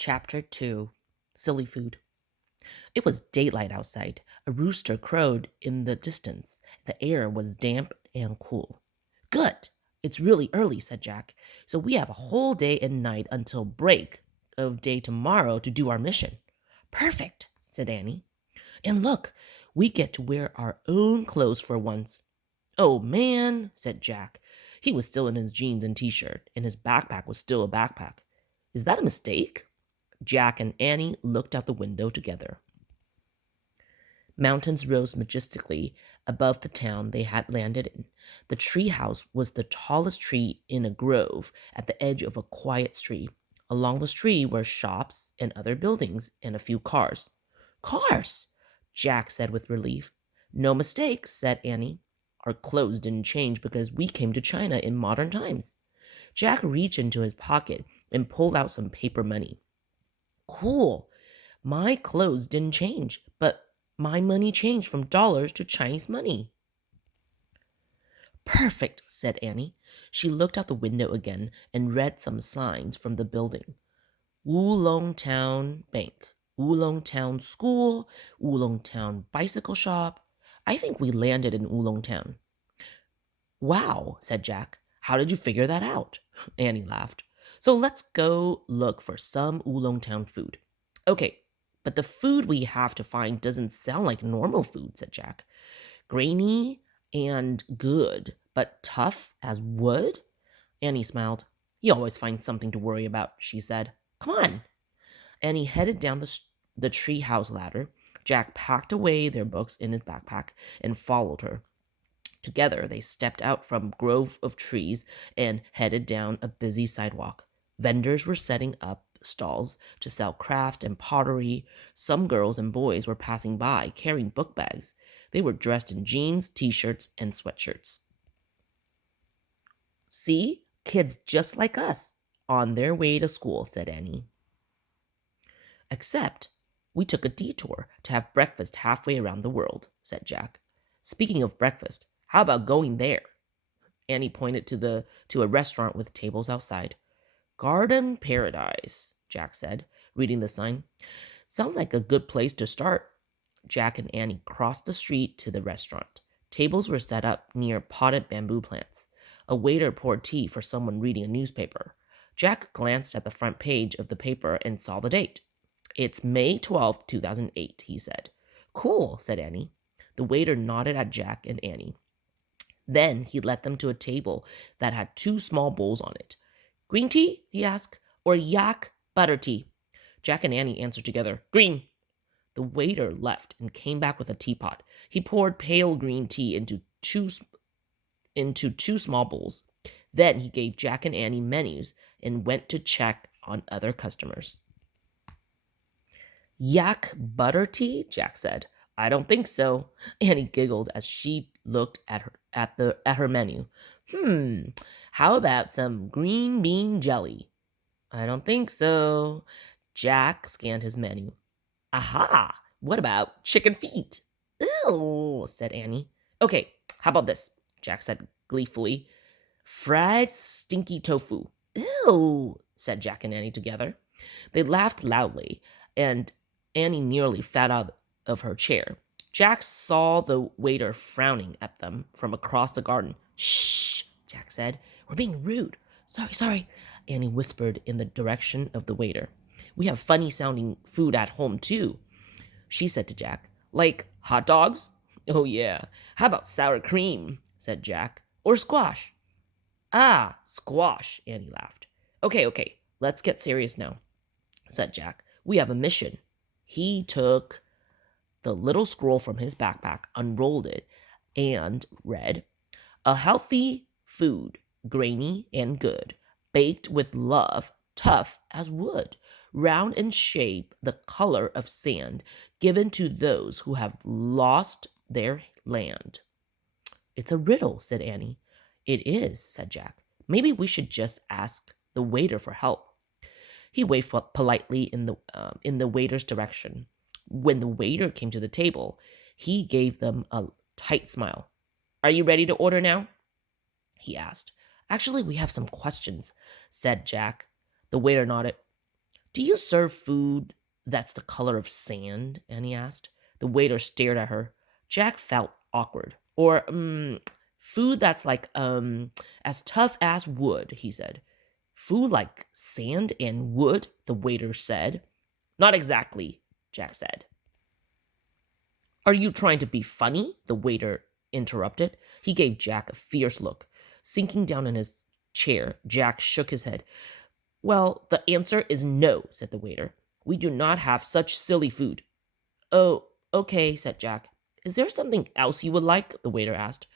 Chapter 2 Silly Food. It was daylight outside. A rooster crowed in the distance. The air was damp and cool. Good! It's really early, said Jack. So we have a whole day and night until break of day tomorrow to do our mission. Perfect, said Annie. And look, we get to wear our own clothes for once. Oh man, said Jack. He was still in his jeans and t-shirt, and his backpack was still a backpack. Is that a mistake? Jack and Annie looked out the window together. Mountains rose majestically above the town they had landed in. The tree house was the tallest tree in a grove at the edge of a quiet street. Along the street were shops and other buildings and a few cars. Cars, Jack said with relief. No mistake, said Annie. Our clothes didn't change because we came to China in modern times. Jack reached into his pocket and pulled out some paper money. Cool. My clothes didn't change, but my money changed from dollars to Chinese money. Perfect, said Annie. She looked out the window again and read some signs from the building. Oolong Town Bank, Oolong Town School, Oolong Town Bicycle Shop. I think we landed in Oolong Town. Wow, said Jack. How did you figure that out? Annie laughed. So let's go look for some Oolong Town food. Okay, but the food we have to find doesn't sound like normal food, said Jack. Grainy and good, but tough as wood? Annie smiled. You always find something to worry about, she said. Come on. Annie headed down the tree house ladder. Jack packed away their books in his backpack and followed her. Together, they stepped out from a grove of trees and headed down a busy sidewalk. Vendors were setting up stalls to sell craft and pottery. Some girls and boys were passing by carrying book bags. They were dressed in jeans, t-shirts, and sweatshirts. See, kids just like us, on their way to school, said Annie. Except we took a detour to have breakfast halfway around the world, said Jack. Speaking of breakfast, how about going there? Annie pointed to a restaurant with tables outside. Garden Paradise, Jack said, reading the sign. Sounds like a good place to start. Jack and Annie crossed the street to the restaurant. Tables were set up near potted bamboo plants. A waiter poured tea for someone reading a newspaper. Jack glanced at the front page of the paper and saw the date. It's May 12th, 2008, he said. Cool, said Annie. The waiter nodded at Jack and Annie. Then he led them to a table that had two small bowls on it. Green tea? He asked. Or yak butter tea? Jack and Annie answered together. Green. The waiter left and came back with a teapot. He poured pale green tea into two small bowls. Then he gave Jack and Annie menus and went to check on other customers. Yak butter tea? Jack said. I don't think so. Annie giggled as she looked at her menu. How about some green bean jelly? I don't think so. Jack scanned his menu. Aha! What about chicken feet? Ew, said Annie. Okay, how about this? Jack said gleefully. Fried stinky tofu. Ew, said Jack and Annie together. They laughed loudly, and Annie nearly fell out of her chair. Jack saw the waiter frowning at them from across the garden. Shh, Jack said. We're being rude. Sorry, Annie whispered in the direction of the waiter. We have funny-sounding food at home, too, she said to Jack. Like hot dogs? Oh, yeah. How about sour cream? Said Jack. Or squash? Ah, squash, Annie laughed. Okay, let's get serious now, said Jack. We have a mission. He took the little scroll from his backpack, unrolled it, and read, A healthy food, grainy and good, baked with love, tough as wood, round in shape, the color of sand, given to those who have lost their land. It's a riddle, said Annie. It is, said Jack. Maybe we should just ask the waiter for help. He waved politely in the waiter's direction. When the waiter came to the table, he gave them a tight smile. Are you ready to order now? He asked. Actually, we have some questions, said Jack. The waiter nodded. Do you serve food that's the color of sand? Annie asked. The waiter stared at her. Jack felt awkward. Or, food that's like, as tough as wood, he said. Food like sand and wood, the waiter said. Not exactly, Jack said. Are you trying to be funny? The waiter interrupted. He gave Jack a fierce look. Sinking down in his chair, Jack shook his head. Well, the answer is no, said the waiter. We do not have such silly food. Oh, okay, said Jack. Is there something else you would like? The waiter asked.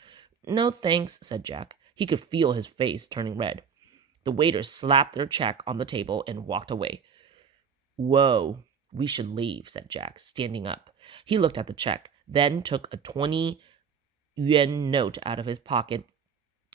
No, thanks, said Jack. He could feel his face turning red. The waiter slapped their check on the table and walked away. Whoa, we should leave, said Jack, standing up. He looked at the check, then took a 20 yuan note out of his pocket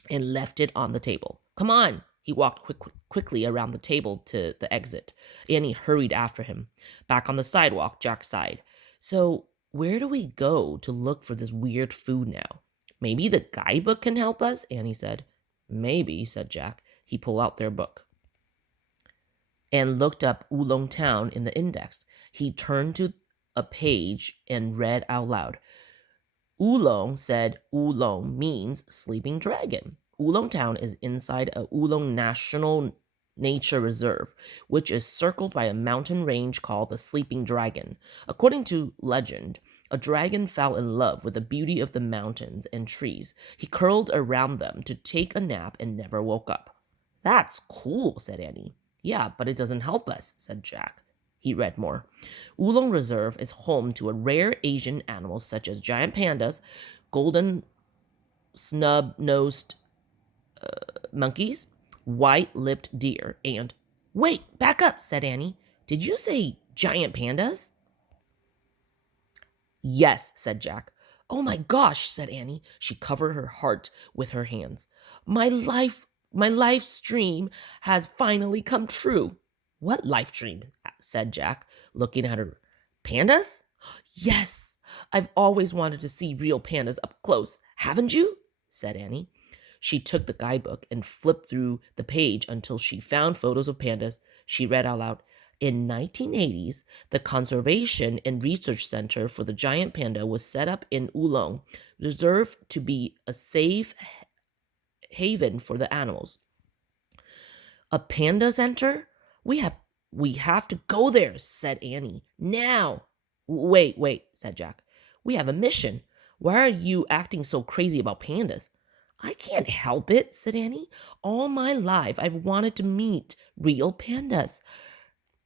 and left it on the table. Come on! He walked quickly around the table to the exit. Annie hurried after him. Back on the sidewalk, Jack sighed. So, where do we go to look for this weird food now? Maybe the guidebook can help us, Annie said. Maybe, said Jack. He pulled out their book and looked up Oolong Town in the index. He turned to a page and read out loud. Oolong said Oolong means sleeping dragon. Oolong Town is inside a Oolong National Nature Reserve, which is circled by a mountain range called the Sleeping Dragon. According to legend, a dragon fell in love with the beauty of the mountains and trees. He curled around them to take a nap and never woke up. That's cool, said Annie. Yeah, but it doesn't help us, said Jack. He read more. Oolong Reserve is home to a rare Asian animals such as giant pandas, golden snub-nosed monkeys, white-lipped deer, and... Wait, back up, said Annie. Did you say giant pandas? Yes, said Jack. Oh my gosh, said Annie. She covered her heart with her hands. My life's dream has finally come true. What life dream? Said Jack, looking at her. Pandas? Yes, I've always wanted to see real pandas up close. Haven't you? Said Annie. She took the guidebook and flipped through the page until she found photos of pandas. She read out loud. In 1980s, the Conservation and Research Center for the Giant Panda was set up in Oolong, reserved to be a safe haven for the animals. A panda center? We have to go there, said Annie. Now. Wait, said Jack. We have a mission. Why are you acting so crazy about pandas? I can't help it, said Annie. All my life I've wanted to meet real pandas.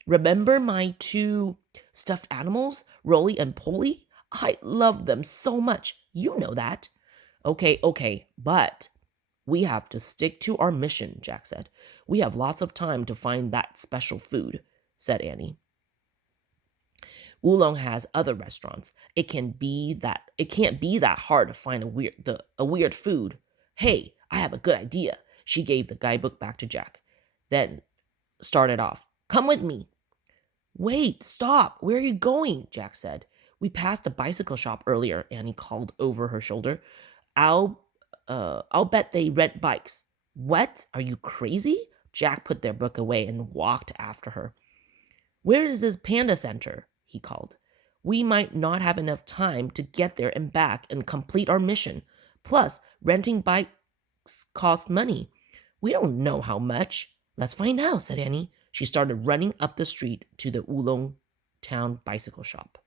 Remember my 2 stuffed animals, Rolly and Polly? I love them so much. You know that. Okay, but we have to stick to our mission, Jack said. We have lots of time to find that special food, said Annie. Oolong has other restaurants. It can't be that hard to find a weird food. Hey, I have a good idea. She gave the guidebook back to Jack. Then started off. Come with me. Wait, stop. Where are you going? Jack said. We passed a bicycle shop earlier, Annie called over her shoulder. I'll bet they rent bikes. What? Are you crazy? Jack put their book away and walked after her. Where is this panda center? He called. We might not have enough time to get there and back and complete our mission. Plus, renting bikes costs money. We don't know how much. Let's find out, said Annie. She started running up the street to the Oolong Town bicycle shop.